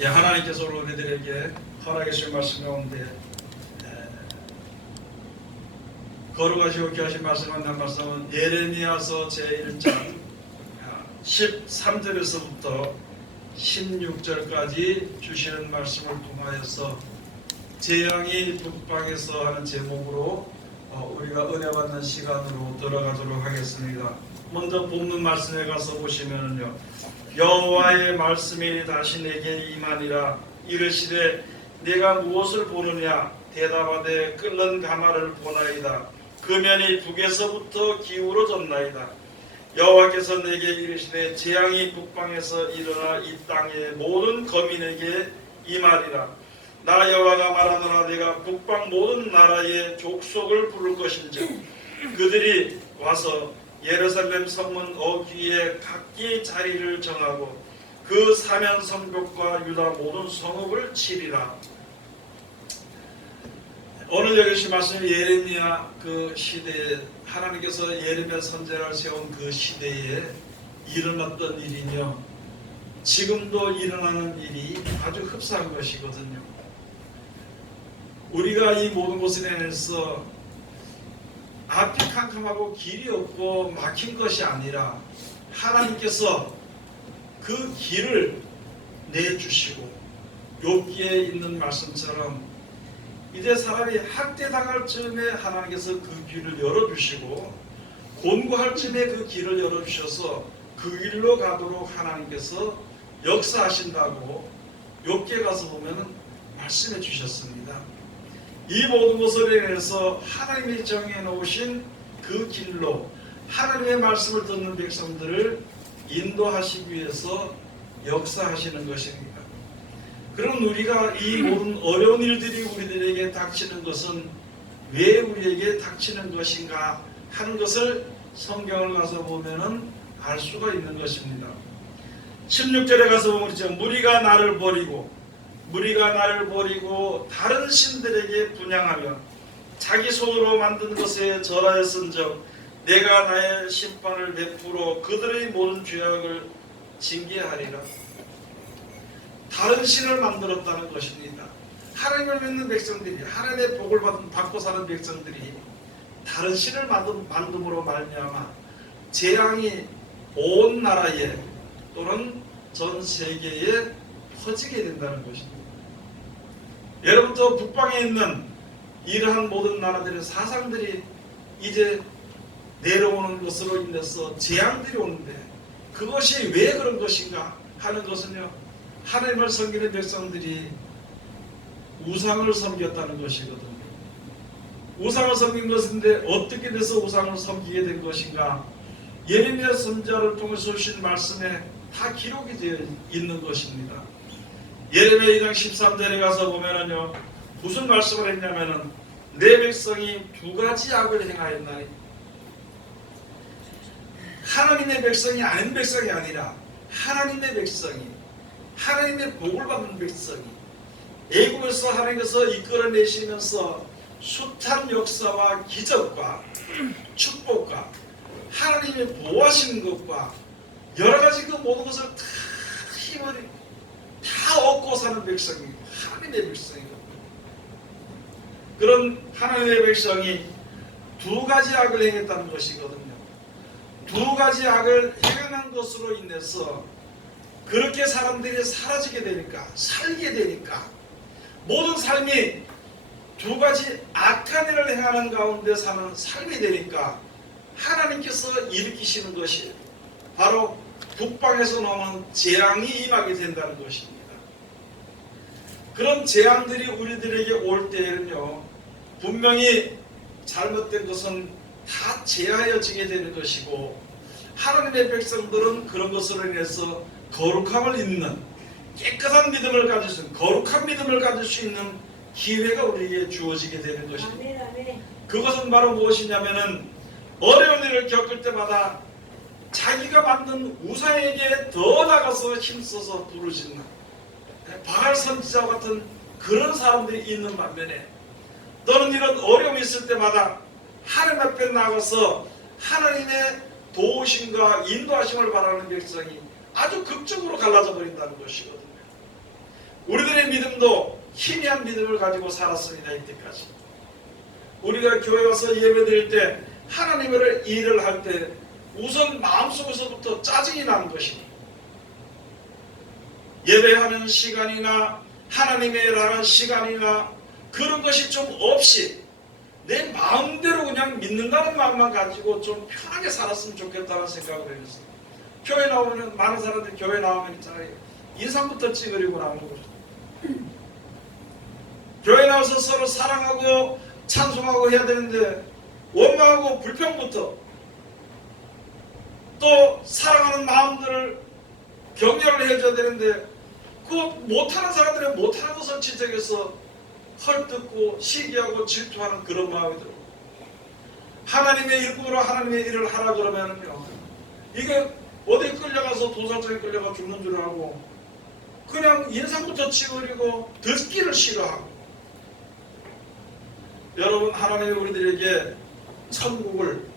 예, 하나님께서 오늘 우리들에게 허락해 주신 말씀 가운데 거룩하시고 귀하신 말씀 한다는 말씀은 예레미야서 제1장 13절에서부터 16절까지 주시는 말씀을 통하여서 재앙이 북방에서 하는 제목으로 우리가 은혜 받는 시간으로 들어가도록 하겠습니다. 먼저 본문 말씀에 가서 보시면요, 여호와의 말씀이 다시 내게 임하니라. 이르시되 내가 무엇을 보느냐? 대답하되 끓는 가마를 보나이다. 그 면이 북에서부터 기울어졌나이다. 여호와께서 내게 이르시되 재앙이 북방에서 일어나 이 땅의 모든 거민에게 임하리라. 나 여호와가 말하노라. 내가 북방 모든 나라의 족속을 부를 것인즉 그들이 와서 예루살렘 성문 어귀에 각기 자리를 정하고 그 사면 성벽과 유다 모든 성읍을 치리라. 오늘 여기 말씀이 예레미야 그 시대에 하나님께서 예레미야 선지자를 세운 그 시대에 일어났던 일이며 지금도 일어나는 일이 아주 흡사한 것이거든요. 우리가 이 모든 것에 대해서 앞이 캄캄하고 길이 없고 막힌 것이 아니라 하나님께서 그 길을 내주시고 욥기에 있는 말씀처럼 이제 사람이 학대당할 즈음에 하나님께서 그 길을 열어주시고 곤고할 즈음에 그 길을 열어주셔서 그 길로 가도록 하나님께서 역사하신다고 욥기에 가서 보면 말씀해 주셨습니다. 이 모든 것을 인해서 하나님이 정해놓으신 그 길로 하나님의 말씀을 듣는 백성들을 인도하시기 위해서 역사하시는 것입니다. 그럼 우리가 이 모든 어려운 일들이 우리들에게 닥치는 것은 왜 우리에게 닥치는 것인가 하는 것을 성경을 가서 보면은 알 수가 있는 것입니다. 16절에 가서 보면 그렇죠. 무리가 나를 버리고 다른 신들에게 분향하며 자기 손으로 만든 것에 절하였은즉 내가 나의 심판을 베풀어 그들의 모든 죄악을 징계하리라. 다른 신을 만들었다는 것입니다. 하나님을 믿는 백성들이, 하나님의 복을 받고 사는 백성들이 다른 신을 만듦으로 말미암아 재앙이 온 나라에 또는 전 세계에 퍼지게 된다는 것입니다. 예로부터 북방에 있는 이러한 모든 나라들의 사상들이 이제 내려오는 것으로 인해서 재앙들이 오는데 그것이 왜 그런 것인가 하는 것은요, 하나님을 섬기는 백성들이 우상을 섬겼다는 것이거든요. 우상을 섬긴 것인데 어떻게 돼서 우상을 섬기게 된 것인가? 예레미야 선지자를 통해서 주신 말씀에 다 기록이 되어 있는 것입니다. 예레미야 2장 13절에 가서 보면은요, 무슨 말씀을 했냐면은 내 백성이 두 가지 악을 행하였나니, 하나님의 백성이 아닌 백성이 아니라 하나님의 백성이, 하나님의 복을 받는 백성이 애굽에서 하나님께서 이끌어내시면서 숱한 역사와 기적과 축복과 하나님의 보호하시는 것과 여러 가지 그 모든 것을 다 힘을 다 얻고 사는 백성이 하나님의 백성이거든요. 그런 하나님의 백성이 두 가지 악을 행했다는 것이거든요. 두 가지 악을 행한 것으로 인해서 그렇게 사람들이 사라지게 되니까, 살게 되니까, 모든 삶이 두 가지 악한 일을 행하는 가운데 사는 삶이 되니까 하나님께서 일으키시는 것이 바로 북방에서 나오는 재앙이 임하게 된다는 것입니다. 그런 재앙들이 우리들에게 올 때에는요, 분명히 잘못된 것은 다 제하여지게 되는 것이고 하나님의 백성들은 그런 것으로 인해서 거룩함을 잇는 깨끗한 믿음을 가질 수 있는, 거룩한 믿음을 가질 수 있는 기회가 우리에게 주어지게 되는 것입니다. 그것은 바로 무엇이냐면은 어려운 일을 겪을 때마다 자기가 만든 우상에게 더 나가서 힘써서 부르짖는 바알 선지자 같은 그런 사람들이 있는 반면에 너는 이런 어려움이 있을 때마다 하나님 앞에 나가서 하나님의 도우심과 인도하심을 바라는 백성이 아주 극적으로 갈라져 버린다는 것이거든요. 믿음도 희미한 믿음을 가지고 살았습니다. 이때까지. 우리가 교회 와서 예배 드릴 때 하나님의 일을 할 때 우선 마음속에서부터 짜증이 나는 것입니다. 예배하는 시간이나 하나님의 일하는 시간이나 그런 것이 좀 없이 내 마음대로 그냥 믿는다는 마음만 가지고 좀 편하게 살았으면 좋겠다는 생각을 했어요. 교회 나오면 많은 사람들이 교회 나오면 있잖아요. 인상부터 찌그리고 나오는 거죠. 교회 나와서 서로 사랑하고 찬송하고 해야 되는데 원망하고 불평부터 또 사랑하는 마음들을 격려를 해줘야 되는데 그 못하는 사람들이 못하는 것을 지적해서 헐뜯고 시기하고 질투하는 그런 마음이 들어요. 하나님의 일꾼으로 하나님의 일을 하라 그러면요, 이게 어디 끌려가서 도살장에 끌려가 죽는 줄 알고 그냥 인상부터 치우리고 듣기를 싫어하고. 여러분, 하나님이 우리들에게 천국을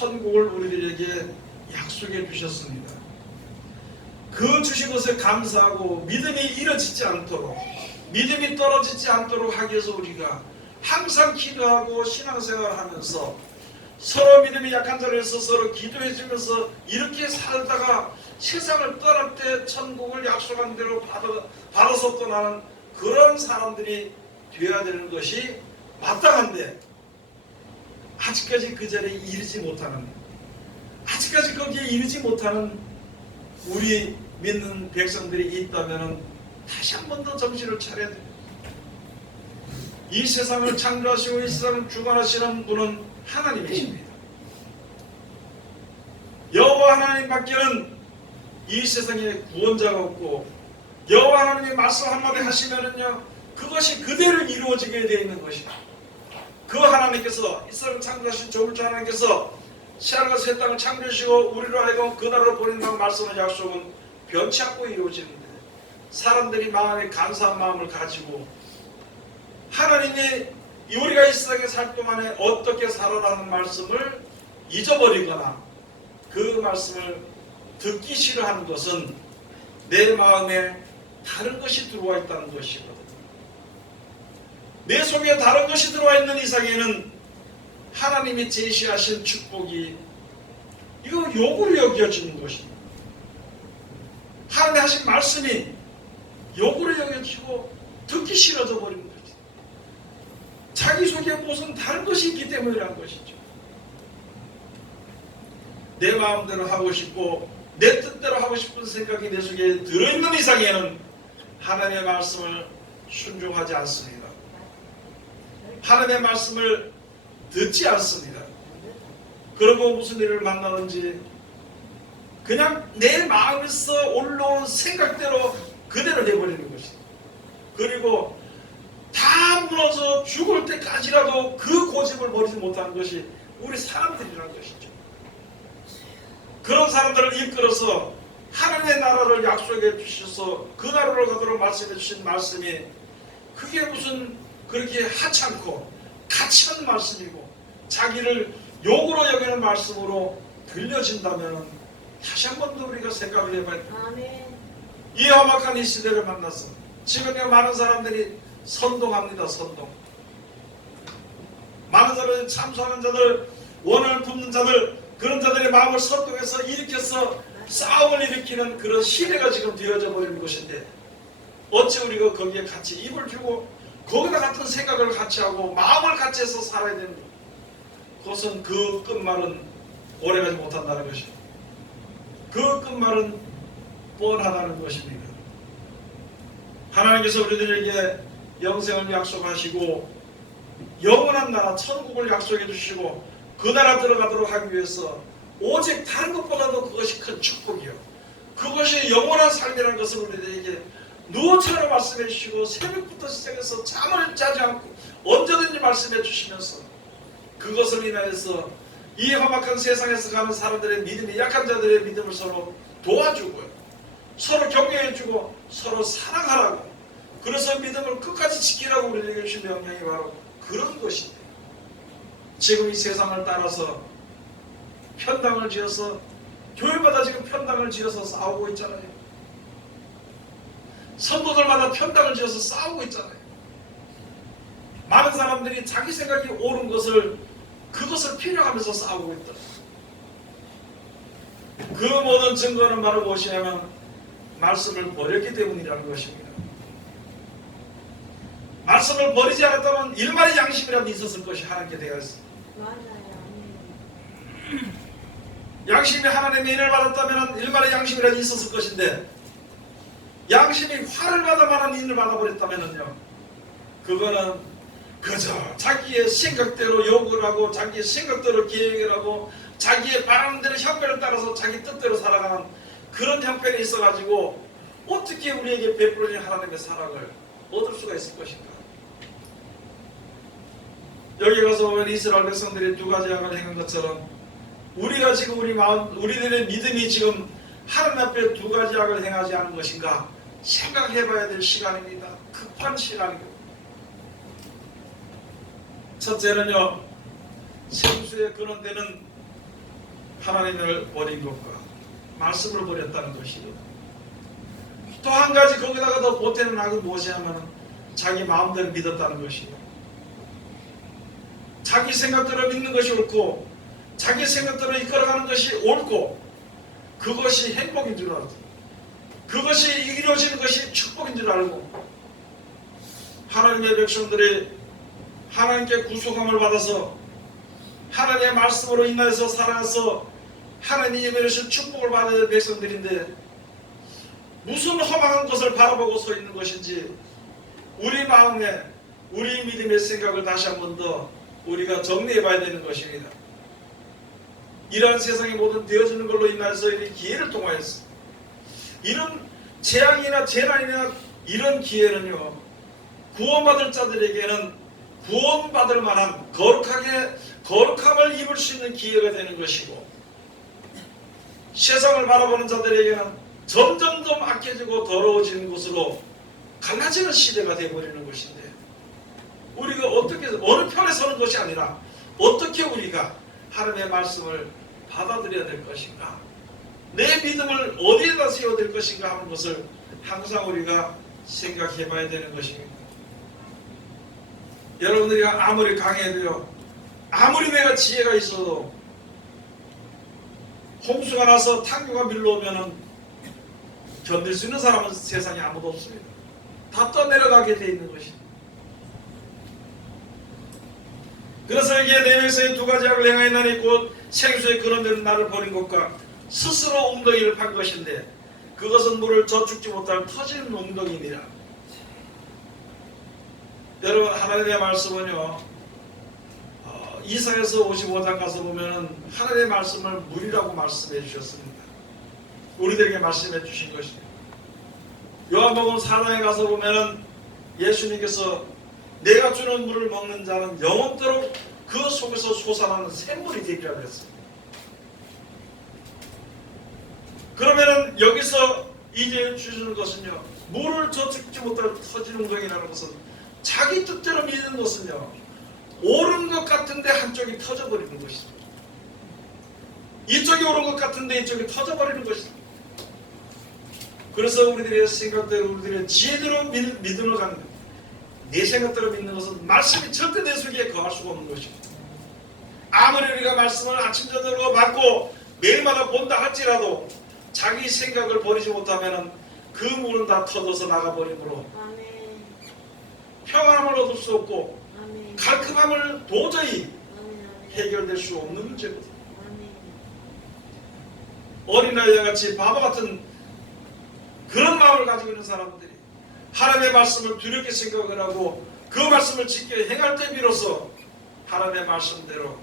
우리들에게 약속해 주셨습니다. 그 주신 것에 감사하고 믿음이 이뤄지지 않도록, 믿음이 떨어지지 않도록 하기 위해서 우리가 항상 기도하고 신앙생활을 하면서 서로 믿음이 약한 자리에서 서로 기도해 주면서 이렇게 살다가 세상을 떠날 때 천국을 약속한 대로 받아서 떠나는 그런 사람들이 되어야 되는 것이 마땅한데, 아직까지 그 자리에 이르지 못하는, 아직까지 거기에 이르지 못하는 우리 믿는 백성들이 있다면 다시 한 번 더 정신을 차려야 됩니다. 이 세상을 창조하시고 이 세상을 주관하시는 분은 하나님이십니다. 여호와 하나님밖에는 이 세상에 구원자가 없고, 여호와 하나님의 말씀 한마디 하시면은요, 그것이 그대로 이루어지게 되어 있는 것입니다. 그 하나님께서, 이 세상을 창조하신 조물주 하나님께서 새하늘과 새 땅을 창조하시고 우리로 하여금 그 나라로 보낸다고 말씀하신 약속은 변치 않고 이루어지는데, 사람들이 마음에 감사한 마음을 가지고 하나님이 우리가 이 세상에 살 동안에 어떻게 살아라는 말씀을 잊어버리거나 그 말씀을 듣기 싫어하는 것은 내 마음에 다른 것이 들어와 있다는 것이거든요. 내 속에 다른 것이 들어와 있는 이상에는 하나님이 제시하신 축복이 이거 욕으로 여겨지는 것입니다. 하나님 하신 말씀이 욕으로 여겨지고 듣기 싫어져 버리는 거죠. 자기 속에 무슨 다른 것이 있기 때문이라는 것이죠. 내 마음대로 하고 싶고 내 뜻대로 하고 싶은 생각이 내 속에 들어있는 이상에는 하나님의 말씀을 순종하지 않습니다. 하나님의 말씀을 듣지 않습니다. 그러고 무슨 일을 만나는지 그냥 내 마음에서 올라온 생각대로 그대로 해버리는 것입니다. 그리고 다 무너져 죽을 때까지라도 그 고집을 버리지 못하는 것이 우리 사람들이라는 것이죠. 그런 사람들을 이끌어서 하나님의 나라를 약속해 주셔서 그 나라로 가도록 말씀해 주신 말씀이 그게 무슨 그렇게 하찮고 가치한 말씀이고 자기를 욕으로 여기는 말씀으로 들려진다면 다시 한 번 더 우리가 생각을 해봐야 됩니다. 이 험악한 이 시대를 만나서 지금 많은 사람들이 선동합니다. 선동. 많은 사람들이 참소하는 자들, 원을 굽는 자들, 그런 자들의 마음을 선동해서 일으켜서 싸움을 일으키는 그런 시대가 지금 되어져 버리는 것인데, 어찌 우리가 거기에 같이 입을 주고 거기다 같은 생각을 같이 하고 마음을 같이 해서 살아야 되는 것. 그것은 그 끝말은 오래가지 못한다는 것입니다. 그 끝말은 뻔하다는 것입니다. 하나님께서 우리들에게 영생을 약속하시고 영원한 나라 천국을 약속해 주시고 그 나라 들어가도록 하기 위해서 오직 다른 것보다도 그것이 큰 축복이요, 그것이 영원한 삶이라는 것을 우리들에게 누구처럼 말씀해 주시고 새벽부터 시작해서 잠을 자지 않고 언제든지 말씀해 주시면서 그것을 인하여서 이 험악한 세상에서 가는 사람들의 믿음이 약한 자들의 믿음을 서로 도와주고요, 서로 격려해주고 서로 사랑하라고, 그래서 믿음을 끝까지 지키라고 우리에게 주신 명령이 바로 그런 것입니다. 지금 이 세상을 따라서 편당을 지어서 교회마다 지금 편당을 지어서 싸우고 있잖아요. 성도들마다 편당을 지어서 싸우고 있잖아요. 많은 사람들이 자기 생각이 옳은 것을 그것을 필요하면서 싸우고 있다. 그 모든 증거는 바로 무엇이냐면 말씀을 버렸기 때문이라는 것입니다. 말씀을 버리지 않았다면 일말의 양심이라도 있었을 것이 하나님께 되어 있습니다. 양심이 하나님의 인을 받았다면 일말의 양심이라도 있었을 것인데 양심이 화를 받아 말한 인을 받아버렸다면요, 그거는 그저 자기의 생각대로 욕을 하고 자기의 생각대로 계획을 하고 자기의 바람대로 형편을 따라서 자기 뜻대로 살아가는 그런 형편에 있어가지고 어떻게 우리에게 베풀어진 하나님의 사랑을 얻을 수가 있을 것인가. 여기 가서 보면 이스라엘 백성들이 두 가지 악을 행한 것처럼 우리가 지금 우리들의 믿음이 지금 하나님 앞에 두 가지 악을 행하지 않은 것인가 생각해봐야 될 시간입니다. 급한 시간입니다. 첫째는요, 생수의 근원되는 하나님을 버린 것과 말씀을 버렸다는 것이요. 또 한 가지 거기다가 더 보태는 악은 무엇이냐면 자기 마음대로 믿었다는 것이요. 자기 생각대로 믿는 것이 옳고 자기 생각대로 이끌어가는 것이 옳고 그것이 행복인 줄 알고 그것이 이루어지는 것이 축복인 줄 알고 하나님의 백성들이 하나님께 구속함을 받아서 하나님의 말씀으로 인하여서 살아서 하나님이 이루신 축복을 받아야 될 백성들인데 무슨 허망한 것을 바라보고 서 있는 것인지 우리 마음에 우리 믿음의 생각을 다시 한 번 더 우리가 정리해 봐야 되는 것입니다. 이러한 세상의 모든 되어지는 걸로 인하여서 이 기회를 통하여서 이런 재앙이나 재난이나 이런 기회는요, 구원받을 자들에게는 구원받을 만한 거룩함을 입을 수 있는 기회가 되는 것이고 세상을 바라보는 자들에게는 점점점 악해지고 더러워지는 것으로 갈라지는 시대가 되어버리는 것인데 우리가 어떻게 어느 편에 서는 것이 아니라 어떻게 우리가 하나님의 말씀을 받아들여야 될 것인가, 내 믿음을 어디에다 세워야 될 것인가 하는 것을 항상 우리가 생각해 봐야 되는 것입니다. 여러분들이 아무리 강해도요, 아무리 내가 지혜가 있어도 홍수가 나서 탕류가 밀려오면은 견딜 수 있는 사람은 세상에 아무도 없습니다. 다 떠내려가게 돼 있는 것입니다. 그래서 이게 내 명성의 두 가지 악을 행하였나니 곧 생수의 근원되는 나를 버린 것과 스스로 웅덩이를 판 것인데 그것은 물을 저축지 못할 터지는 웅덩이니라. 여러분, 하나님의 말씀은요, 이사야서 55장 가서 보면 하나님의 말씀을 물이라고 말씀해 주셨습니다. 우리들에게 말씀해 주신 것입니다. 요한복음 4장에 가서 보면 예수님께서 내가 주는 물을 먹는 자는 영원토록 그 속에서 솟아나는 샘물이 되리라고 했습니다. 그러면 여기서 이제 주시는 것은요, 물을 저축지 못할 터지는 웅덩이라는 것은 자기 뜻대로 믿는 것은요, 옳은 것 같은데 한쪽이 터져버리는 것입니다. 이쪽이 옳은 것 같은데 이쪽이 터져버리는 것입니다. 그래서 우리들의 생각대로 우리들의 지혜대로 믿음을 가는 것, 내 생각대로 믿는 것은 말씀이 절대 내 속에 거할 수가 없는 것입니다. 아무리 우리가 말씀을 아침 저녁으로 받고 매일마다 본다 할지라도 자기 생각을 버리지 못하면 그 물은 다 터져서 나가버리므로 평안함을 얻을 수 없고 깔끔함을 도저히 해결될 수 없는 문제거든요. 어린아이와 같이 바보 같은 그런 마음을 가지고 있는 사람들이 하나님의 말씀을 두렵게 생각을 하고 그 말씀을 지켜 행할 때 비로소 하나님의 말씀대로,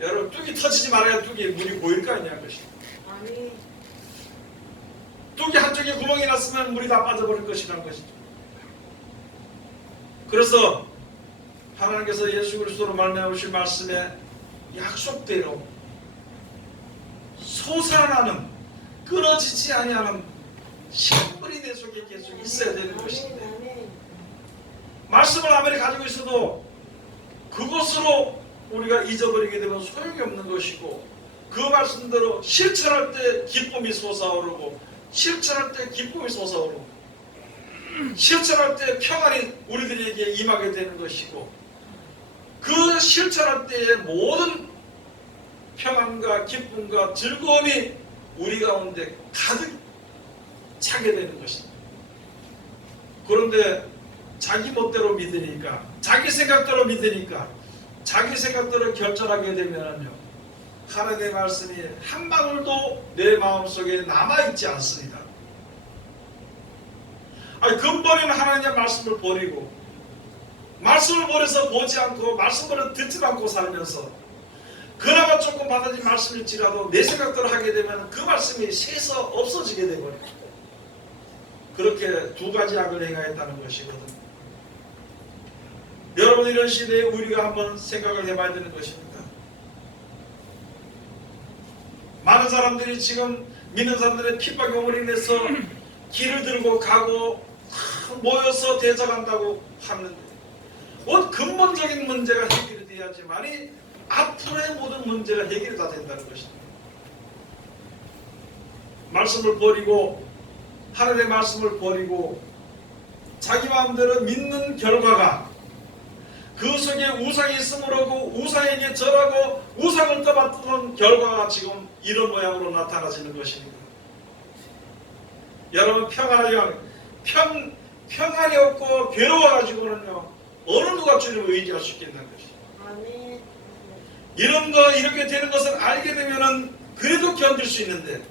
여러분, 뚝이 터지지 말아야 뚝에 물이 고일 거 아니냐는 것입니다. 뚝이 한쪽에 구멍이 났으면 물이 다 빠져버릴 것이라는 것이죠. 그래서 하나님께서 예수 그리스도로 말미암으신 말씀의 약속대로 솟아나는, 끊어지지 아니하는 샘물이 내 속에 계속 있어야 되는 것입니다. 말씀을 아무리 가지고 있어도 그것으로 우리가 잊어버리게 되면 소용이 없는 것이고, 그 말씀대로 실천할 때 기쁨이 솟아오르고 실천할 때 기쁨이 솟아오르고 실천할 때 평안이 우리들에게 임하게 되는 것이고, 그 실천할 때의 모든 평안과 기쁨과 즐거움이 우리 가운데 가득 차게 되는 것입니다. 그런데 자기 멋대로 믿으니까, 자기 생각대로 믿으니까, 자기 생각대로 결정하게 되면요, 하나님의 말씀이 한 방울도 내 마음속에 남아있지 않습니다. 근본인 하나님의 말씀을 버리고, 말씀을 버려서 보지 않고, 말씀을 듣지 않고 살면서, 그나마 조금 받아진 말씀일지라도 내 생각대로 하게 되면 그 말씀이 새서 없어지게 되거든요. 그렇게 두 가지 악을 행하였다는 것이거든요. 여러분, 이런 시대에 우리가 한번 생각을 해봐야 되는 것입니다. 많은 사람들이 지금 믿는 사람들의 핍박용을 인해서 길을 들고 가고 모여서 대적한다고 하는데, 근본적인 문제가 해결이 돼야지만이 앞으로의 모든 문제가 해결이 다 된다는 것입니다. 말씀을 버리고, 하나님의 말씀을 버리고 자기 마음대로 믿는 결과가, 그 속에 우상이 있으므로 그 우상에게 절하고 우상을 떠받드는 결과가 지금 이런 모양으로 나타나지는 것입니다. 여러분, 평안이 없고 괴로워가지고는요, 어느 누가 주님을 의지할 수 있겠는 것이죠. 이렇게 되는 것을 알게 되면은 그래도 견딜 수 있는데,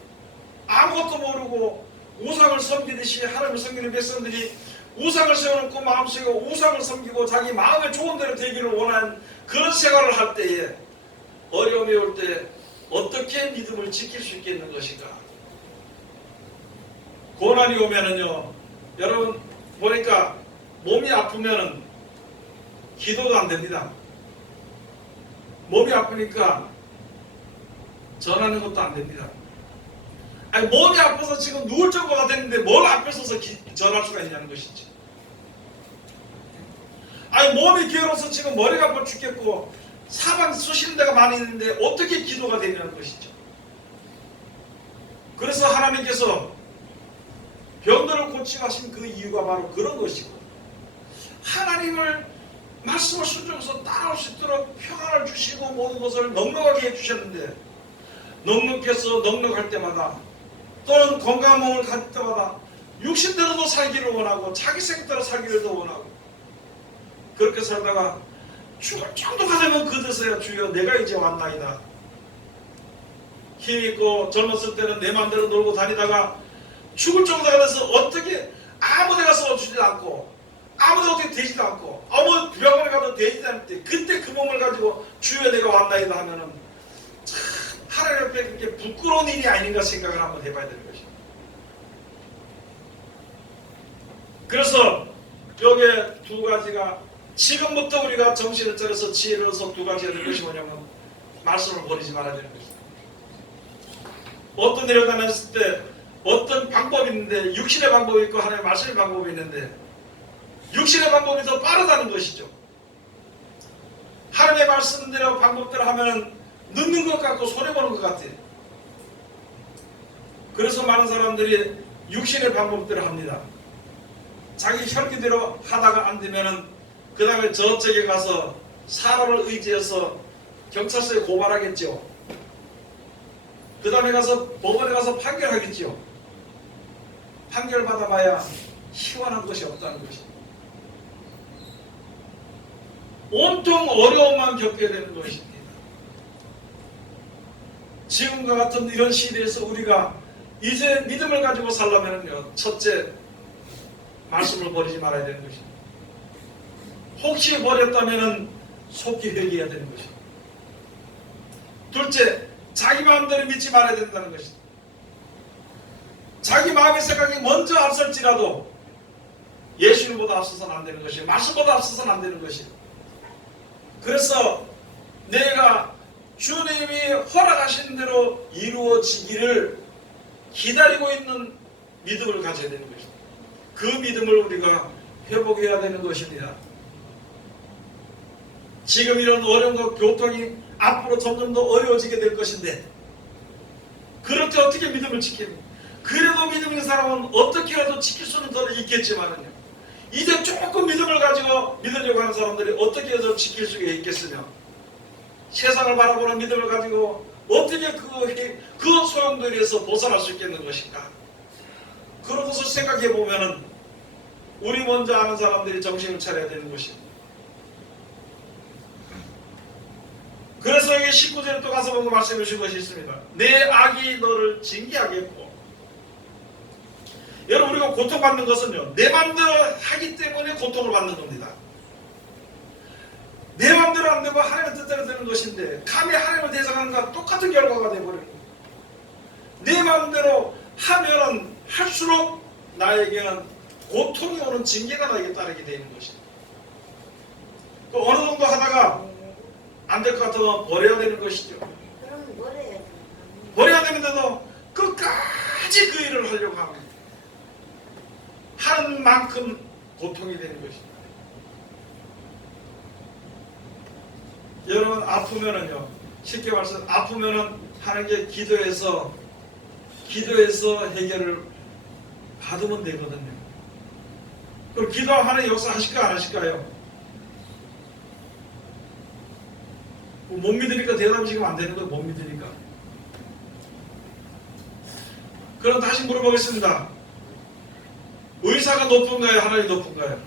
아무것도 모르고 우상을 섬기듯이 하나님을 섬기는 백성들이 우상을 세워놓고 마음속에 우상을 섬기고 자기 마음에 좋은 대로 되기를 원하는 그런 생활을 할 때에, 어려움이 올 때 어떻게 믿음을 지킬 수 있겠는 것인가. 고난이 오면은요, 여러분 보니까 몸이 아프면은 기도가 안 됩니다. 몸이 아프니까 전하는 것도 안 됩니다. 몸이 아파서 지금 누울 정도가 됐는데 뭘 앞에 서서 전할 수가 있냐는 것이지. 몸이 괴로워서 지금 머리가 아파 죽겠고 사방 쑤시는 데가 많이 있는데 어떻게 기도가 되냐는 것이죠. 그래서 하나님께서 병들을 고치고 하신 그 이유가 바로 그런 것이고, 하나님을 말씀을 순종해서 따라올 수 있도록 평안을 주시고 모든 것을 넉넉하게 해주셨는데, 넉넉할 때마다 또는 건강한 몸을 가질 때마다 육신대로도 살기를 원하고 자기 생대로 살기를 더 원하고, 그렇게 살다가 죽을 정도가 되면 그제서야 주여 내가 이제 왔나이다. 힘이 있고 젊었을 때는 내 마음대로 놀고 다니다가 죽을 정도가 돼서 어떻게 아무 데 가서 주지도 않고 아무 데 어떻게 되지도 않고 아무 병원에 가도 되지도 않을 때, 그때 그 몸을 가지고 주여 내가 왔나이다 하면은 참 하나님 앞에 그렇게 부끄러운 일이 아닌가 생각을 한번 해봐야 되는 것입니다. 그래서 여기에 두 가지가, 지금부터 우리가 정신을 차려서 지혜를 얻어서 두 가지가 될 것이 뭐냐면, 말씀을 버리지 말아야 되는 것입니다. 어떤 일을 다녔을 때 어떤 방법이 있는데, 육신의 방법이 있고 하나님의 말씀의 방법이 있는데, 육신의 방법이 더 빠르다는 것이죠. 하나님의 말씀대로 방법대로 하면 늦는 것 같고 손해보는 것 같아요. 그래서 많은 사람들이 육신의 방법대로 합니다. 자기 혈기대로 하다가 안 되면은 그 다음에 저쪽에 가서 사람을 의지해서 경찰서에 고발하겠죠. 그 다음에 가서 법원에 가서 판결하겠죠. 판결 받아봐야 시원한 것이 없다는 것입니다. 온통 어려움만 겪게 되는 것입니다. 지금과 같은 이런 시대에서 우리가 이제 믿음을 가지고 살려면요, 첫째, 말씀을 버리지 말아야 되는 것입니다. 혹시 버렸다면 속히 회개해야 되는 것입니다. 둘째, 자기 마음대로 믿지 말아야 된다는 것입니다. 자기 마음의 생각이 먼저 앞설지라도 예수님보다 앞서서는 안 되는 것이에요. 말씀보다 앞서서는 안 되는 것이에요. 그래서 내가 주님이 허락하신 대로 이루어지기를 기다리고 있는 믿음을 가져야 되는 것입니다. 그 믿음을 우리가 회복해야 되는 것입니다. 지금 이런 어려움과 교통이 앞으로 점점 더 어려워지게 될 것인데, 그럴 때 어떻게 믿음을 지킵니까? 그래도 믿음 있는 사람은 어떻게라도 지킬 수는 더 있겠지만은요, 이제 조금 믿음을 가지고 믿으려고 하는 사람들이 어떻게 더 지킬 수 있겠으며, 세상을 바라보는 믿음을 가지고 어떻게 그 소용돌이에서 벗어날 수 있겠는 것인가. 그런 것을 생각해 보면은 우리 먼저 아는 사람들이 정신을 차려야 되는 것입니다. 그래서 여기 19절에 또 가서 보면 말씀해 주신 것이 있습니다. 내 악이 너를 징계하겠고. 여러분, 우리가 고통받는 것은요, 내 마음대로 하기 때문에 고통을 받는 겁니다. 내 마음대로 안 되고 하나님의 뜻대로 되는 것인데 감히 하나님을 대적하는 것과 똑같은 결과가 되어버리는 거예요. 내 마음대로 하면은 할수록 나에게는 고통이 오는 징계가 나에게 따르게 되는 것입니다. 또 어느 정도 하다가 안 될 것 같으면 버려야 되는 것이죠. 그럼 버려야죠. 버려야 되는데도 끝까지 그 일을 하려고 합니다. 하는 만큼 고통이 되는 것입니다. 여러분, 아프면은요, 쉽게 말해서 아프면은 하는 게 기도해서 해결을 받으면 되거든요. 그럼 기도하는 역사 하실까 안 하실까요? 못 믿으니까 대답이 지금 안 되는 거예요. 못 믿으니까. 그럼 다시 물어보겠습니다. 의사가 높은가요? 하나님이 높은가요?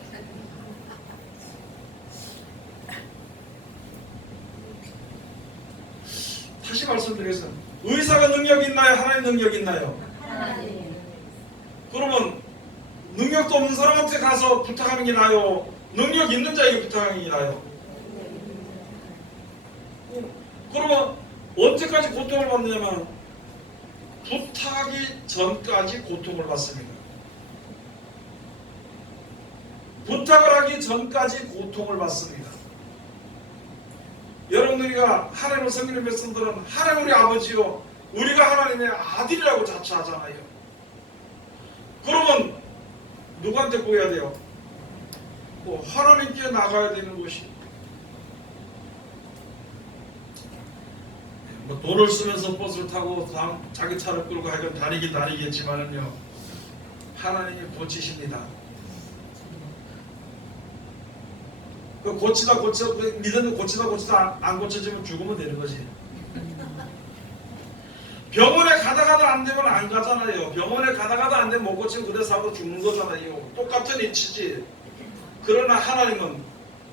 다시 말씀드리겠습니다. 의사가 능력이 있나요? 하나님 능력이 있나요? 하나님. 그러면 능력도 없는 사람한테 가서 부탁하는 게 나아요? 능력 있는 자에게 부탁하는 게 나아요? 그러면 언제까지 고통을 받느냐면 부탁하기 전까지 고통을 받습니다. 부탁을 하기 전까지 고통을 받습니다. 여러분들이가 하나님을 섬기는 백성들은 하나님 우리 아버지요, 우리가 하나님의 아들이라고 자처하잖아요. 그러면 누구한테 보여야 돼요? 하나님께 나가야 되는 것이. 돈을 쓰면서 버스를 타고 자기 차를 끌고 하여간 다니긴 다니겠지만은요, 하나님이 고치십니다. 고치다 믿음은 고치다 안 고쳐지면 죽으면 되는 거지. 병원에 가다가도 안 되면 안 가잖아요. 병원에 가다가도 안 되면 못 고치면 그래서 하고 죽는 거잖아요. 똑같은 이치지. 그러나 하나님은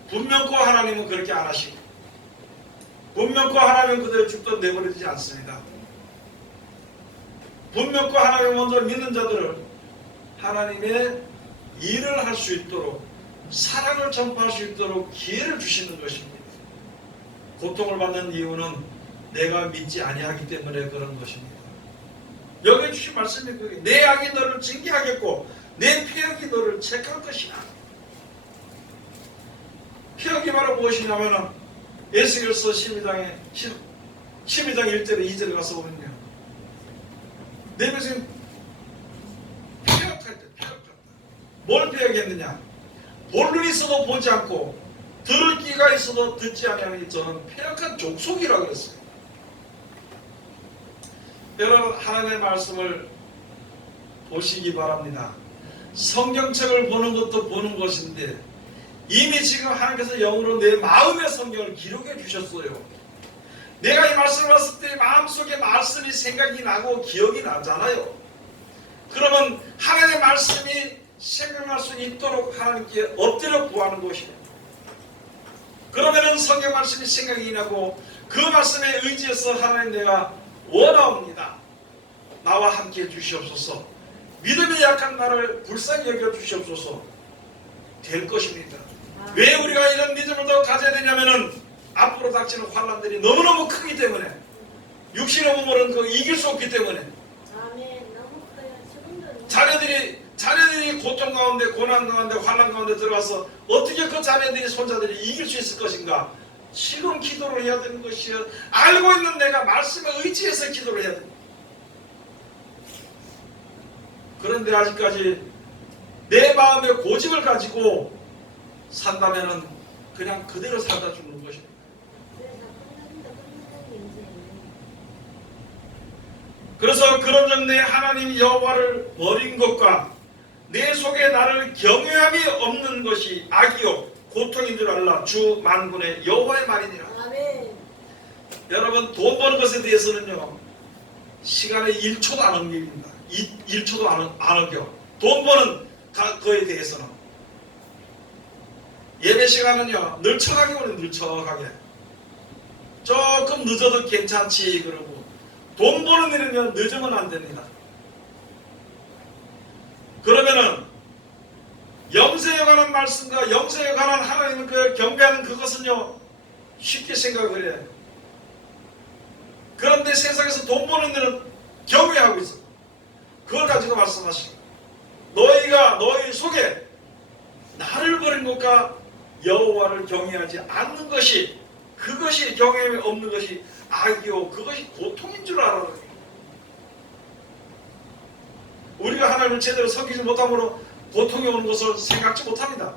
분명코 하나님은 그렇게 안 하시고, 분명코 하나님은 그대로 죽도 내버리지 않습니다. 분명코 하나님 먼저 믿는 자들을 하나님의 일을 할 수 있도록, 사랑을 전파할 수 있도록 기회를 주시는 것입니다. 고통을 받는 이유는 내가 믿지 아니하기 때문에 그런 것입니다. 여기 주신 말씀이 그게 내 악이 너를 징계하겠고 내 패역이 너를 책할 것이다. 패역이 바로 무엇이냐면 에스겔서 12장 1절에 2절에 가서 보면요, 내 백성이 패역할 때 패역한다. 뭘 패역했느냐? 볼눈이 있어도 보지 않고 들을 귀가 있어도 듣지 아니하니 저는 패역한 족속이라고 그랬어요. 여러분, 하나님의 말씀을 보시기 바랍니다. 성경책을 보는 것도 보는 것인데 이미 지금 하나님께서 영으로 내 마음의 성경을 기록해 주셨어요. 내가 이 말씀을 봤을 때 마음속에 말씀이 생각이 나고 기억이 나잖아요. 그러면 하나님의 말씀이 생각날 수 있도록 하나님께 엎드려 구하는 것이에요. 그러면은 성경 말씀이 생각이 나고 그 말씀에 의지해서 하나님 내가 원하옵니다. 나와 함께 해주시옵소서. 믿음이 약한 나를 불쌍히 여겨주시옵소서. 될 것입니다. 왜 우리가 이런 믿음을 더 가져야 되냐면은 앞으로 닥치는 환난들이 너무너무 크기 때문에, 육신의 몸으로는 그거 이길 수 없기 때문에. 아멘. 너무 커요. 지금도 자녀들이 고통 가운데, 고난 가운데, 환난 가운데 들어가서 어떻게 그 자녀들이, 손자들이 이길 수 있을 것인가? 지금 기도를 해야 되는 것이요. 알고 있는 내가 말씀에 의지해서 기도를 해야 됩니다. 그런데 아직까지 내 마음의 고집을 가지고 산다면은 그냥 그대로 살다 죽는 것입니다. 그래서 그런 점 내 하나님 여호와를 버린 것과 내 속에 나를 경외함이 없는 것이 악이요 고통인 줄 알라. 주 만군의 여호와의 말이니라. 아멘. 여러분, 돈 버는 것에 대해서는요, 시간에 1초도 안 옮깁니다. 1초도 안 옮겨. 돈 버는 거에 대해서는. 예배 시간은요, 늘쳐가게 오는 늘쳐가게. 조금 늦어도 괜찮지, 그러고. 돈 버는 일은요, 늦으면 안 됩니다. 그러면은, 영생에 관한 말씀과 영생에 관한 하나님을 그 경배하는 그것은요, 쉽게 생각을 해요. 그런데 세상에서 돈 버는 일은 경외하고 있어. 그걸 가지고 말씀하시고, 너희가 너희 속에 나를 버린 것과 여호와를 경외하지 않는 것이, 그것이 경외함이 없는 것이 악이요 그것이 고통인 줄 알아라. 우리가 하나님을 제대로 섬기지 못함으로 고통이 오는 것을 생각지 못합니다.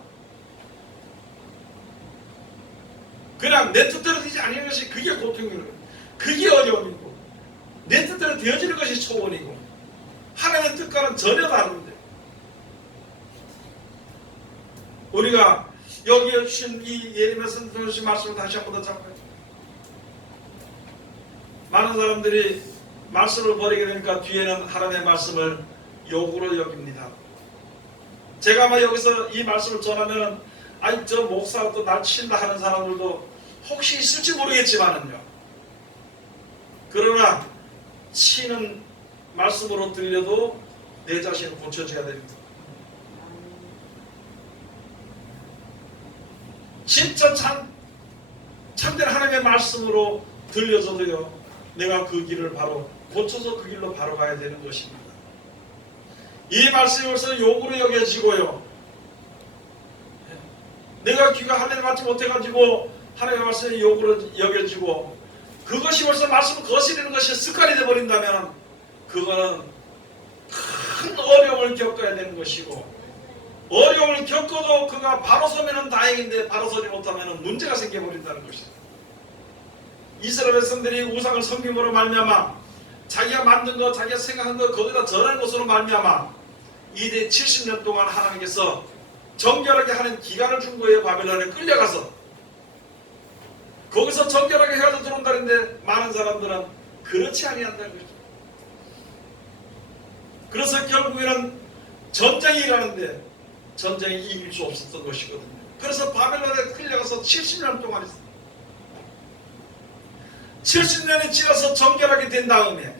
그냥 내 뜻대로 되지 않는 것이 그게 고통이고, 그게 어려움이고, 내 뜻대로 되어지는 것이 초원이고, 하나님의 뜻과는 전혀 다른데, 우리가 여기에 주신 이 예레미야 선생님 주신 말씀을 다시 한 번 더 잡아요. 많은 사람들이 말씀을 버리게 되니까 뒤에는 하나님의 말씀을 욕으로 여깁니다. 제가 아마 여기서 이 말씀을 전하면, 아니 저 목사가 또 날 친다 하는 사람들도 혹시 있을지 모르겠지만은요, 그러나 치는 말씀으로 들려도 내 자신을 고쳐줘야 됩니다. 진짜 참된 하나님의 말씀으로 들려줘도요, 내가 그 길을 바로 고쳐서 그 길로 바로 가야 되는 것입니다. 이 말씀이 벌써 욕으로 여겨지고요, 내가 귀가 하나님 받지 못해가지고 하나님의 말씀이 욕으로 여겨지고, 그것이 벌써 말씀을 거스르는 것이 습관이 되어버린다면 그거는 큰 어려움을 겪어야 되는 것이고, 어려움을 겪어도 그가 바로 서면 다행인데 바로 서지 못하면 문제가 생겨버린다는 것이다. 이스라엘 백성들이 우상을 섬김으로 말미암아 자기가 만든 것, 자기가 생각한 것 거기다 전하는 것으로 말미암아 이대 70년 동안 하나님께서 정결하게 하는 기간을 준 거예요. 바벨론에 끌려가서 거기서 정결하게 해가지고 들어온다는데, 많은 사람들은 그렇지 아니한다는 거죠. 그래서 결국에는 전쟁이 일어나는데 전쟁이 이길 수 없었던 것이거든요. 그래서 바벨론에 끌려가서 70년 동안 있어요. 70년이 지나서 정결하게 된 다음에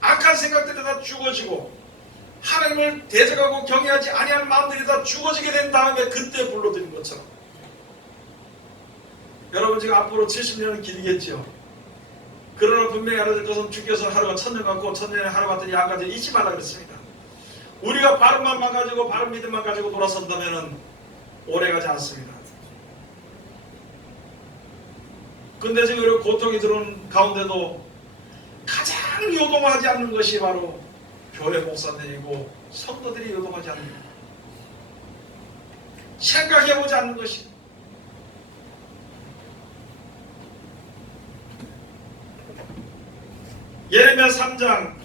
악한 생각들이 다 죽어지고 하나님을 대적하고 경외하지 아니하는 마음들이 다 죽어지게 된 다음에 그때 불러드린 것처럼, 여러분 지금 앞으로 70년은 길겠죠. 그러나 분명히 알아야 될 것은 주께서 하루가 1000년 같고 1000년의 하루 같은 양까지 잊지 말라 그랬습니다. 우리가 바른 마음만 가지고 바른 믿음만 가지고 돌아선다면 오래가지 않습니다. 근데 지금 이렇게 고통이 들어온 가운데도 가장 요동하지 않는 것이 바로 교회 목사들이고 성도들이 요동하지 않는 것, 생각해보지 않는 것이. 예레미야 3장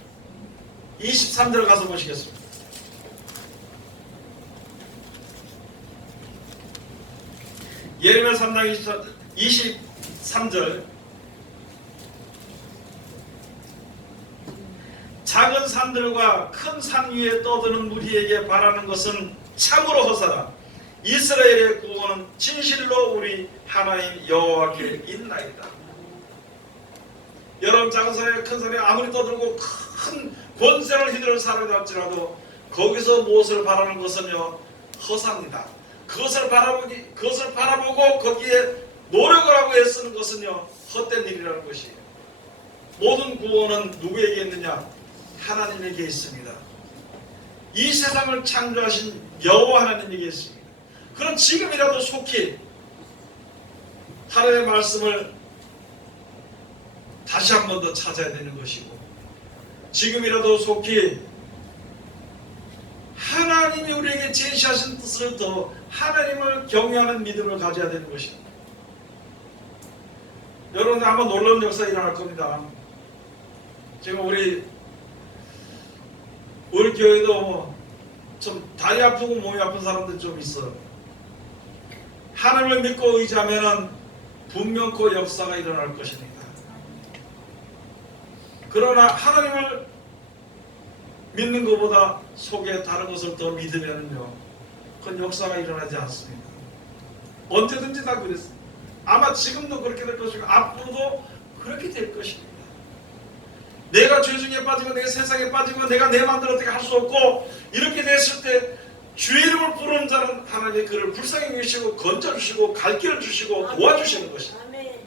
23절 가서 보시겠습니다. 예레미야 3장 23절. 작은 산들과 큰 산 위에 떠드는 무리에게 바라는 것은 참으로 허사라. 이스라엘의 구원은 진실로 우리 하나님 여호와께 있나이다. 여러분, 작은 산에 큰 산에 아무리 떠들고 큰 권세를 휘두르는 사람이 할지라도 거기서 무엇을 바라는 것은요, 허사입니다. 그것을 바라보고 거기에 노력을 하고 애쓰는 것은요, 헛된 일이라는 것이에요. 모든 구원은 누구에게 있느냐? 하나님에게 있습니다. 이 세상을 창조하신 여호와 하나님에게 있습니다. 그럼 지금이라도 속히 하나님의 말씀을 다시 한 번 더 찾아야 되는 것이고, 지금이라도 속히 하나님이 우리에게 제시하신 뜻을 더 하나님을 경외하는 믿음을 가져야 되는 것입니다. 여러분들 아마 놀라운 역사가 일어날 겁니다. 지금 우리 교회도 좀 다리 아프고 몸이 아픈 사람들 좀 있어요. 하나님을 믿고 의지하면 분명코 역사가 일어날 것입니다. 그러나 하나님을 믿는 것보다 속에 다른 것을 더 믿으면요, 그건 역사가 일어나지 않습니다. 언제든지 다 그랬어요. 아마 지금도 그렇게 될 것이고 앞으로도 그렇게 될 것입니다. 내가 죄 중에 빠지고 내가 세상에 빠지고 내가 내 마음대로 어떻게 할 수 없고 이렇게 됐을 때 주의 이름을 부르는 자는 하나님이 그를 불쌍히 여기시고 건져주시고 갈 길을 주시고 도와주시는 것입니다. 아멘.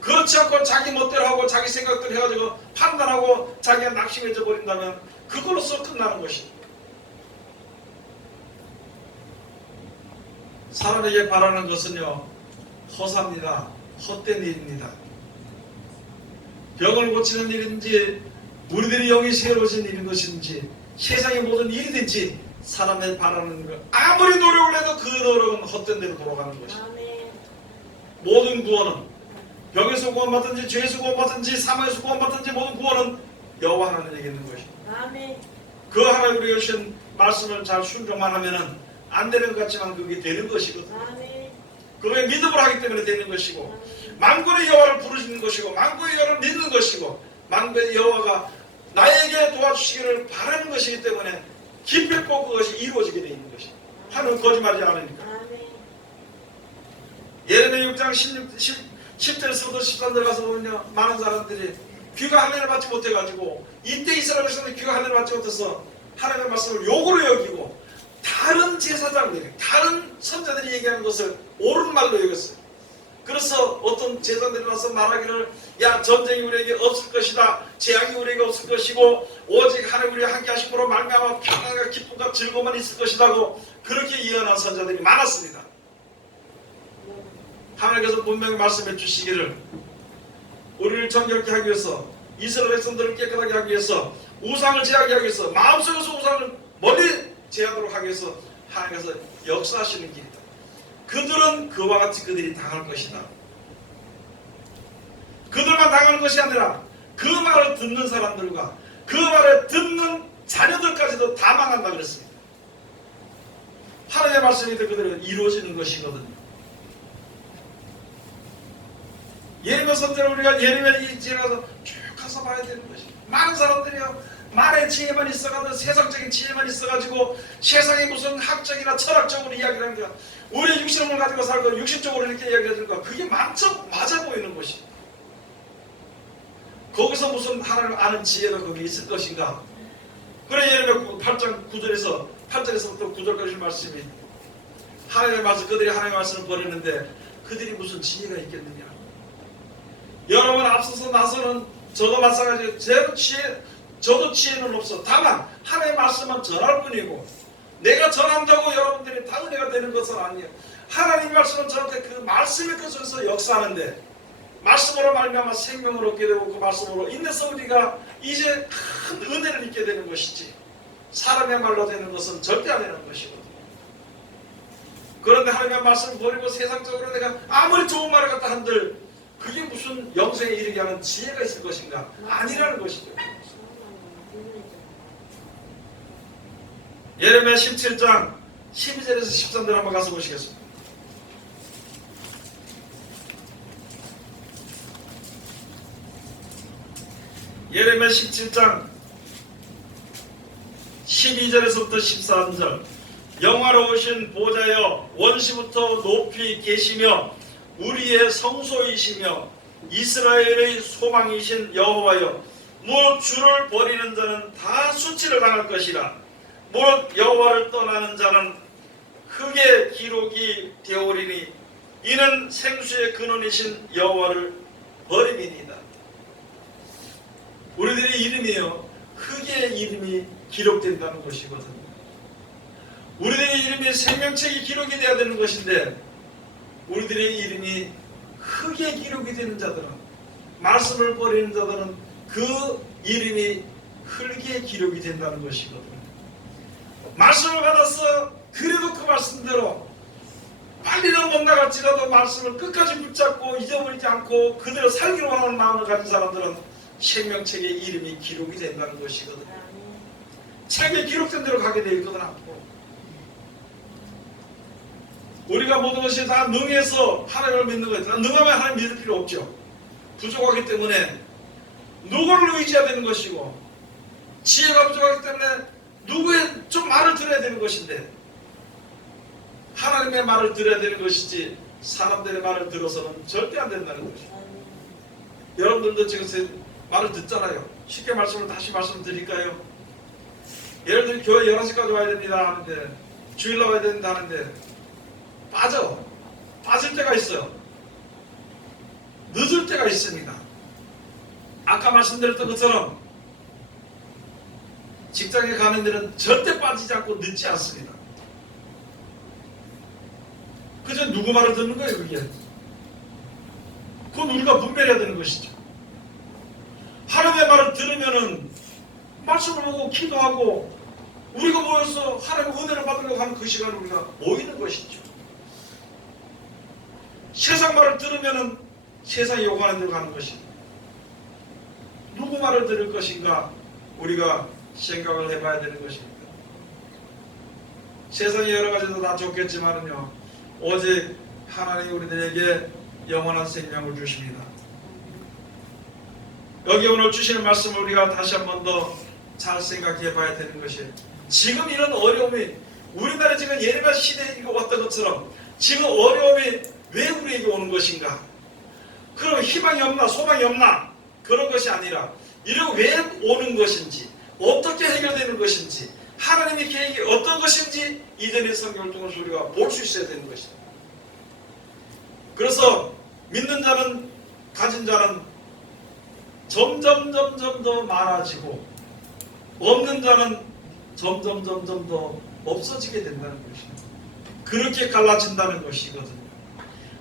그렇지 않고 자기 멋대로 하고 자기 생각대로 해가지고 판단하고 자기가 낙심해져 버린다면 그걸로써 끝나는 것입니다. 사람에게 바라는 것은요, 허사입니다. 헛된 일입니다. 병을 고치는 일인지 우리들이 영이 새로워진 일인 것인지 세상의 모든 일이든지 사람의 바라는 것, 아무리 노력을 해도 그 노력은 헛된 데로 돌아가는 것입니다. 아멘. 모든 구원은 병에서 구원받든지 죄에서 구원받든지 사망에서 구원받든지 모든 구원은 여호와 하나님에게 있는 것입니다. 아멘. 그 하나님이 주신 말씀을 잘 순종만 하면은 안 되는 것 같지만 그게 되는 것이거든요. 아멘. 그게 믿음을 하기 때문에 되는 것이고 아멘. 만군의 여호와를 부르시는 것이고 만군의 여호와를 믿는 것이고 만군의 여호와가 나에게 도와주시기를 바라는 것이기 때문에 기필코 그것이 이루어지게 되어 있는 것입니다. 하나님은 거짓말하지 않으니까. 아멘. 예레미야 6장 10절에서부터 13절 가서 보면요, 많은 사람들이 귀가 하늘을 받지 못해가지고 이때 이스라엘에서는 귀가 하늘을 받지 못해서 하나님의 말씀을 욕으로 여기고 다른 제사장들이, 다른 선자들이 얘기하는 것을 옳은 말로 여겼어요. 그래서 어떤 제사장들이 나서 말하기를, 야, 전쟁이 우리에게 없을 것이다, 재앙이 우리에게 없을 것이고 오직 하나님 우리와 함께 하심으로 말미암아 평안과 기쁨과 즐거움만 있을 것이라고 그렇게 예언한 선자들이 많았습니다. 하나님께서 분명히 말씀해 주시기를 우리를 정결케 하기 위해서, 이스라엘 백성들을 깨끗하게 하기 위해서, 우상을 제하게 하기 위해서, 마음속에서 우상을 멀리 제하도록 하기 위해서 하나님께서 역사하시는 길이다. 그들은 그와 같이 그들이 당할 것이다. 그들만 당하는 것이 아니라 그 말을 듣는 사람들과 그 말을 듣는 자녀들까지도 다 망한다 그랬습니다. 하나님의 말씀이 그대로 이루어지는 것이거든요. 예레미야 선지를 우리가 예레미야 지나가서 쭉 가서 봐야 되는 것입니다. 많은 사람들이요, 말의 지혜만 있어가지고 세상적인 지혜만 있어가지고 세상에 무슨 학적이나 철학적으로 이야기를 하는 거야. 우리의 육신을 가지고 살고 육신적으로 이렇게 이야기하는 거야. 그게 맞아 보이는 것이. 거기서 무슨 하나님 아는 지혜가 거기 있을 것인가. 그래 예레미야 8장 8절에서부터 9절까지 말씀이 하나님의 말씀, 그들이 하나님의 말씀을 버리는데 그들이 무슨 지혜가 있겠느냐. 여러분 앞서서 나서는 저도 마찬가지로 저도 지혜는 없어. 다만 하나님의 말씀만 전할 뿐이고 내가 전한다고 여러분들이 다 은혜가 되는 것은 아니에요. 하나님 말씀은 저한테 그 말씀의 끝에서 역사하는데 말씀으로 말미암아 생명을 얻게 되고 그 말씀으로 인내서 우리가 이제 큰 은혜를 입게 되는 것이지 사람의 말로 되는 것은 절대 안 되는 것이거든요. 그런데 하나님의 말씀을 버리고 세상적으로 내가 아무리 좋은 말을 갖다 한들 그게 무슨 영생에 이르게 하는 지혜가 있을 것인가? 아니라는 것이죠. 예레미야 17장 12절에서 13절 한번 가서 보시겠습니다. 예레미야 17장 12절에서부터 13절. 영화로우신 보좌여 원시부터 높이 계시며 우리의 성소이시며 이스라엘의 소망이신 여호와여, 무릇 주를 버리는 자는 다 수치를 당할 것이라. 무릇 여호와를 떠나는 자는 흙의 기록이 되오리니 이는 생수의 근원이신 여호와를 버림이니이다. 우리들의 이름이요, 흙의 이름이 기록된다는 것이거든요. 우리들의 이름이 생명책이 기록이 되어야 되는 것인데 우리들의 이름이 흙에 기록이 되는 자들은, 말씀을 버리는 자들은 그 이름이 흙에 기록이 된다는 것이거든요. 말씀을 받아서 그래도 그 말씀대로 빨리는 못 나갈지라도 말씀을 끝까지 붙잡고 잊어버리지 않고 그대로 살기로 하는 마음을 가진 사람들은 생명책에 이름이 기록이 된다는 것이거든요. 책에 기록된 대로 가게 되어 있거든 앞으로. 우리가 모든 것이 다 능해서 하나님을 믿는 거예요. 능하면 하나님 믿을 필요 없죠. 부족하기 때문에 누구를 의지해야 되는 것이고, 지혜가 부족하기 때문에 누구의 좀 말을 들어야 되는 것인데, 하나님의 말을 들어야 되는 것이지 사람들의 말을 들어서는 절대 안 된다는 것이죠. 여러분들도 지금 말을 듣잖아요. 쉽게 말씀을 다시 말씀드릴까요? 예를 들어 교회 11시까지 와야 됩니다 하는데, 주일날 와야 된다 하는데 빠질 때가 있어요. 늦을 때가 있습니다. 아까 말씀드렸던 것처럼 직장에 가는 데는 절대 빠지지 않고 늦지 않습니다. 그저 누구 말을 듣는 거예요, 그게? 그건 우리가 분별해야 되는 것이죠. 하나님의 말을 들으면은 말씀을 보고 기도하고 우리가 모여서 하나님의 은혜를 받으려고 하는 그 시간에 우리가 모이는 것이죠. 세상 말을 들으면은 세상이 요구하는 대로 가는 것입니다. 누구 말을 들을 것인가 우리가 생각을 해봐야 되는 것입니다. 세상의 여러 가지도 다 좋겠지만은요, 오직 하나님이 우리들에게 영원한 생명을 주십니다. 여기 오늘 주시는 말씀을 우리가 다시 한 번 더 잘 생각해 봐야 되는 것이에요. 지금 이런 어려움이 우리나라 지금 예레미야 시대에 왔던 것처럼 지금 어려움이 왜 우리에게 오는 것인가? 그럼 희망이 없나 소망이 없나? 그런 것이 아니라 이런 왜 오는 것인지, 어떻게 해결되는 것인지, 하나님의 계획이 어떤 것인지 이전의 성경을 통해서 우리가 볼 수 있어야 되는 것이다. 그래서 믿는 자는, 가진 자는 점점 더 많아지고 없는 자는 점점 더 없어지게 된다는 것입니다. 그렇게 갈라진다는 것이거든요.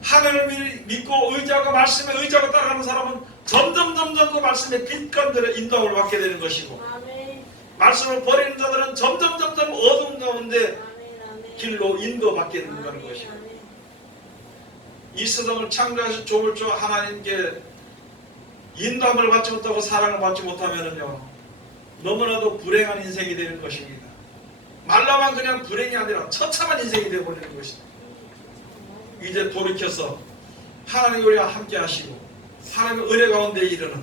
하나님을 믿고 의지하고 말씀에 의지하고 따라가는 사람은 점점 그 말씀의 빛감들의 인도함을 받게 되는 것이고, 아멘. 말씀을 버리는 자들은 점점 어두운 가운데 아멘. 길로 인도받게 된다는 것이고, 이 세상을 창조하신 조물주 하나님께 인도함을 받지 못하고 사랑을 받지 못하면은요, 너무나도 불행한 인생이 되는 것입니다. 말로만 그냥 불행이 아니라 처참한 인생이 되어버리는 것입니다. 이제 돌이켜서 하나님 우리와 함께 하시고 하나님의 은혜 가운데 이르는,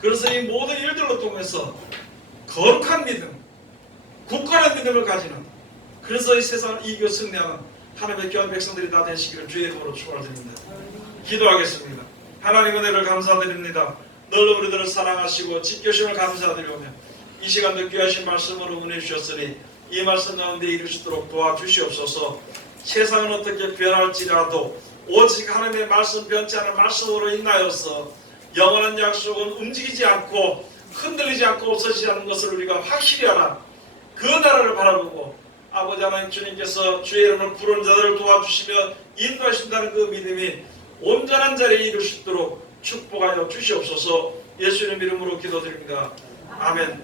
그래서 이 모든 일들로 통해서 거룩한 믿음, 굳건한 믿음을 가지는, 그래서 이 세상을 이겨 승리하는 하나님의 귀한 백성들이 다 되시기를 주의 이름으로 축원드립니다. 기도하겠습니다. 하나님 은혜를 감사드립니다. 늘 우리들을 사랑하시고 지켜주심을 감사드리오며 이 시간도 귀하신 말씀으로 은혜 주셨으니 이 말씀 가운데 이루시도록 도와주시옵소서. 세상은 어떻게 변할지라도 오직 하나님의 말씀, 변치 않은 말씀으로 인하여서 영원한 약속은 움직이지 않고 흔들리지 않고 없어지지 않는 것을 우리가 확실히 알아 그 나라를 바라보고 아버지 하나님 주님께서 주의 이름을 부르는 자들을 도와주시며 인도하신다는 그 믿음이 온전한 자리에 이룰 수 있도록 축복하여 주시옵소서. 예수님 이름으로 기도드립니다. 아멘.